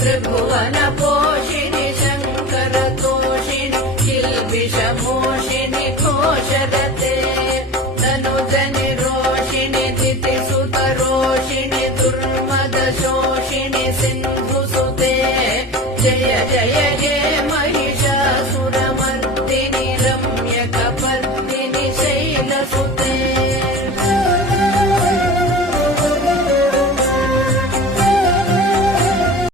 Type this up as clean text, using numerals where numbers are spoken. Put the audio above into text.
त्रिभुवन पोषिणि शङ्कर तोषिणि किल्बिषमोषिणि घोषरते तनुजनि रोषिणि दितिसुतरोषिणि दुर्मदशोषिणि सिन्धुसुते जय जय